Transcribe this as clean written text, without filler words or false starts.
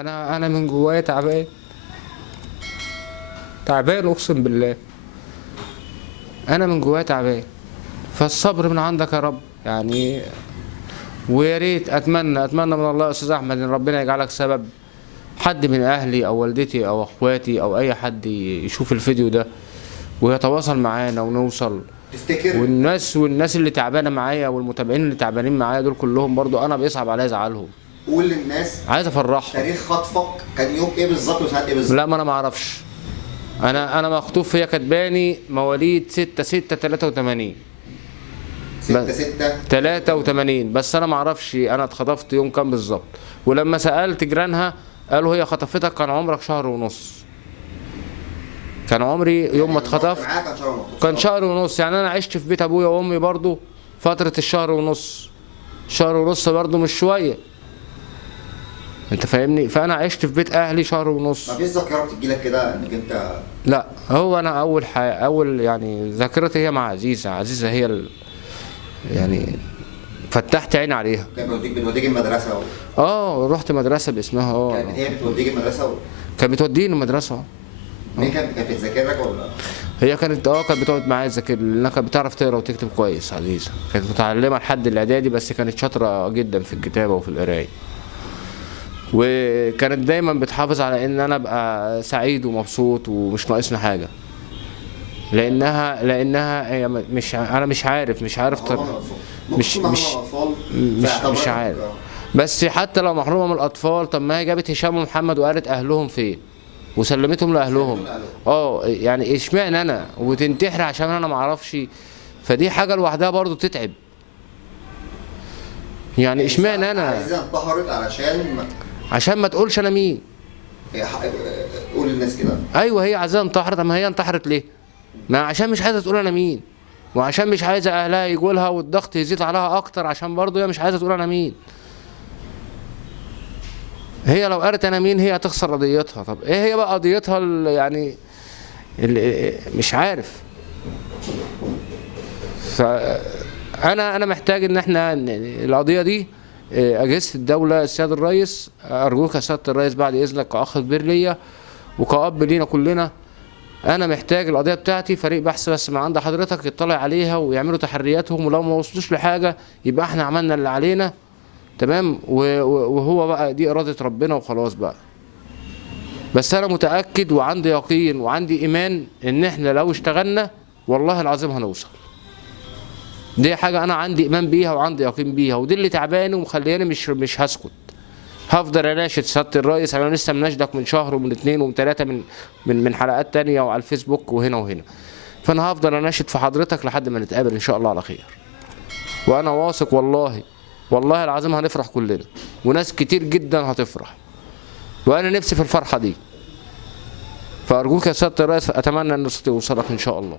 انا من جوايا تعبان، تعبان اقسم بالله. انا من جوايا تعبان، فالصبر من عندك يا رب يعني. ويا ريت اتمنى من الله يا استاذ احمد ان ربنا يجعلك سبب، حد من اهلي او والدتي او اخواتي او اي حد يشوف الفيديو ده ويتواصل معانا ونوصل. تفتكر والناس اللي تعبانه معايا والمتابعين اللي تعبانين معايا دول كلهم برضو انا بيصعب عليا ازعلهم. قول للناس عايز افرحهم. تاريخ خطفك كان يوم ايه بالظبط وساعه ايه بالظبط؟ لا ما انا ما اعرفش. انا مخطوف، هي كاتباني مواليد 6/6/83. 6/6/83. بس انا ما اعرفش انا اتخطفت يوم كام بالظبط. ولما سالت جيرانها قالوا هي خطفتك كان عمرك شهر ونص. كان عمري يوم ما اتخطفت كان شهر ونص. يعني انا عشت في بيت ابويا وامي برضو فتره الشهر ونص. شهر ونص برضو مش شويه، انت فاهمني. فانا عشت في بيت اهلي شهر ونص. ما فيش ذاكره بتجيلك كده انك انت؟ لا، هو انا اول يعني ذاكرتي هي مع عزيزه هي يعني فتحت عيني عليها. كانت بتوديك المدرسه رحت مدرسه باسمها. كانت هي بتوديك المدرسه كانت بتوديني المدرسه. مين كانت بتذاكر لك ولا؟ هي كانت بتقعد معايا تذاكر لانها كانت بتعرف تقرا وتكتب كويس. عزيزه كانت متعلمه لحد الاعدادي، بس كانت شاطره جدا في الكتابه وفي القرايه. وكانت دايما بتحافظ على ان انا ابقى سعيد ومبسوط ومش ناقصني حاجه. لانها هي انا مش عارف مش عارف. بس حتى لو محرومه من الاطفال، طب ما هي جابت هشام ومحمد وقالت اهلهم فين وسلمتهم لاهلهم. يعني اشمعنى انا وتنتحر عشان انا ما اعرفش؟ فدي حاجه لوحدها برضو تتعب. يعني اشمعنى انا؟ عايزة انتحرت عشان ما تقولش انا مين. قول للناس كده. ايوه هي عايزه انتحرت. اما هي انتحرت ليه؟ ما عشان مش عايزه تقول انا مين، وعشان مش عايزه اهلها يجوا لها والضغط يزيد عليها اكتر، عشان برضو هي مش عايزه تقول انا مين. هي لو قالت انا مين هي هتخسر قضيتها. طب ايه هي بقى قضيتها يعني مش عارف. فانا محتاج ان احنا القضيه دي اجهزه الدوله، السيد الرئيس، ارجوك يا سياده الرئيس بعد اذنك كاخ كبير ليا وكأب لينا كلنا، انا محتاج القضيه بتاعتي فريق بحث بس من عند حضرتك يطلع عليها ويعملوا تحرياتهم، ولو ما وصلوش لحاجه يبقى احنا عملنا اللي علينا تمام. وهو بقى دي اراده ربنا وخلاص بقى. بس انا متاكد وعندي يقين وعندي ايمان ان احنا لو اشتغلنا والله العظيم هنوصل. دي حاجه انا عندي ايمان بيها وعندي يقين بيها، ودي اللي تعباني ومخلياني مش هسكت. هفضل اناشد سياده الرئيس. انا لسه مناشدك من شهر ومن 2 ومن 3 من حلقات تانية وعلى الفيسبوك وهنا وهنا. فانا هفضل اناشد في حضرتك لحد ما نتقابل ان شاء الله على خير. وانا واثق والله العظيم هنفرح كلنا، وناس كتير جدا هتفرح، وانا نفسي في الفرحه دي. فارجوك يا سياده الرئيس اتمنى ان صوتي يوصلك ان شاء الله.